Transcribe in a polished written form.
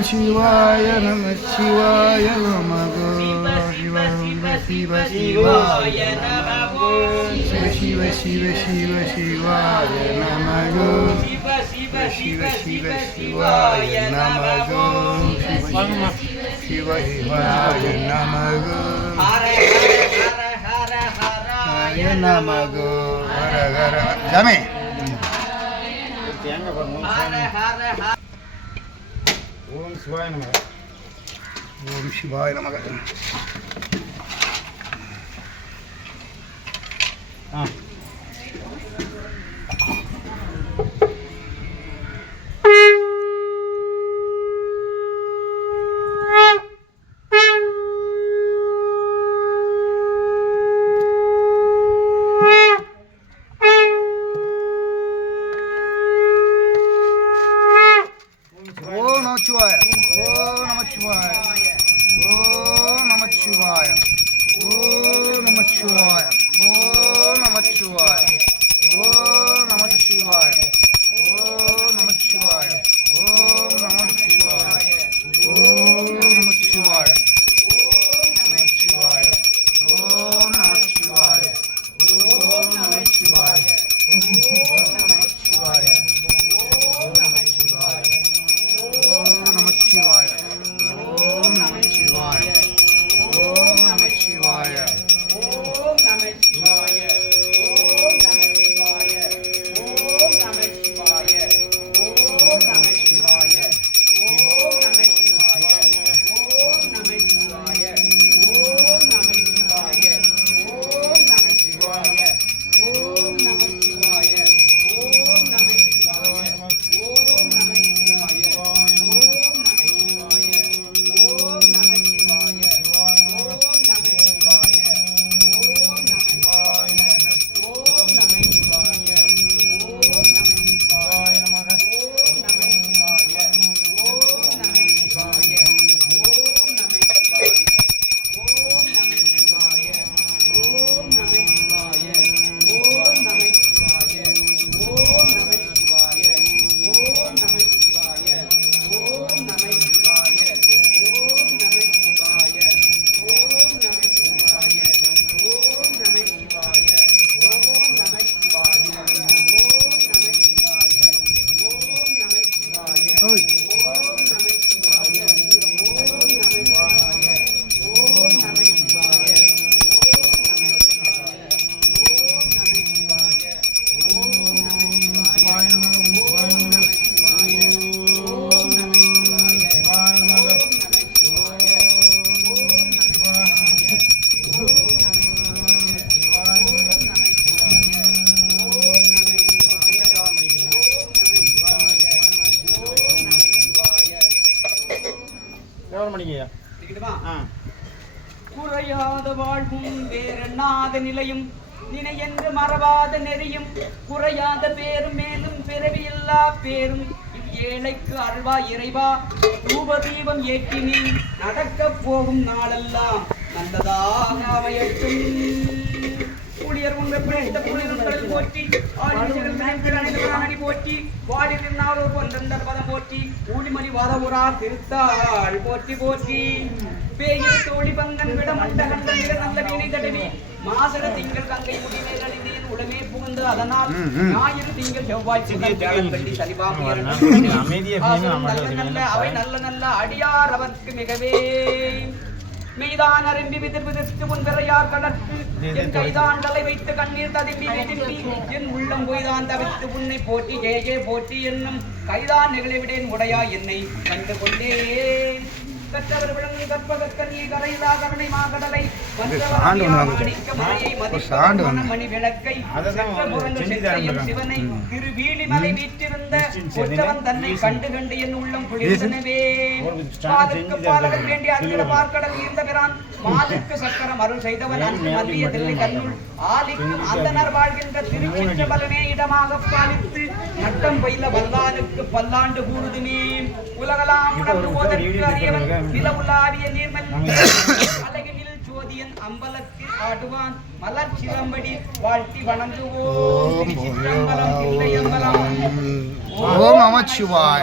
சிவாய நம சிவாய நமக சிவ சிவாய நமக சிவ சிவ சிவ சிவாய நமக சிவ சிவ சிவ சிவாய நமக சிவ சிவாய நமக ஹர நமக ஹர ஹர ஜாமே ஓம் சிவாய நமக ஓம் சிவாய நமக குறையாத வாழ்வும் வேறெண்ணாத நிலையும் நினையென்று மறவாத நெறியும் குறையாத பேரும் மேலும் பிறவியில்லா பேரும் ஏழைக்கு அருள்வா இறைவா தூப தீபம் ஏற்றி நீ நடக்க போகும் நாளெல்லாம் நல்லதாக அமையட்டும். புளியர் உங்கள் பிழைத்த புலிகள் போற்றி ஆடி போற்றி வாடில் நாளோர் ஒன்றந்தர் பதம் போற்றி ஊழிமணி வாதவுரா திருத்தாள் போற்றி போற்றி பேயில் தோழி பங்கன் விட மண்ட கண்ட நல்ல வீணை தடவி மாசர திங்கள் கங்கை முடிநேரின் உடனே புகுந்து அதனால் ஞாயிறு திங்கள் செவ்வாய் கண்டி சரிவாமியர் நல்ல அவை நல்ல நல்ல அடியார் அவர்க்கு மிகவே மெய்தான் அரும்பி விதிர்விதற்கு முன்வரையார் கடற்கு என் கைதான் தலை வைத்து கண்ணீர் ததும்பி விதிம்பி என் உள்ளம் பொய்தான் தவித்து உன்னை போற்றி ஜெய ஜெய போற்றி என்னும் கைதான் நிகழ்விடேன் உடையா என்னை கண்டு கொண்டேன். கற்றவர் விளங்கு கற்பகக்கண்ணி கரையிலா கருணை மாகடலை மணி விளக்கை சிவனை திரு வீழிமலை வீற்றிருந்த ஒற்றவன் தன்னை கண்டு கண்டு என் உள்ளம் குளிர்ந்தனவே. பாதற்கு பாலகர் வேண்டிய அருகிற பார்க்கடல் ஈர்ந்தகிறான் மாதுக்கு சக்கரம் அருள் செய்தவன் அன்று மல்லிய தில்லை கண்ணுள் ஆலிக்கும் அந்தனர் வாழ்கின்ற திருச்சிற்ற பலனே இடமாக பாலித்து நட்டம் பயில வல்லானுக்கு பல்லாண்டு கூறுதுமே. உலகலாம் உணர்ந்து போதற்கு அறியவன் நிலவுலாவிய நீர்மல் அழகினில் ஜோதியன் அம்பலத்து ஆடுவான் மலர் சிலம்படி வாழ்த்தி வணங்குவோம். ஓம் நம சிவாய.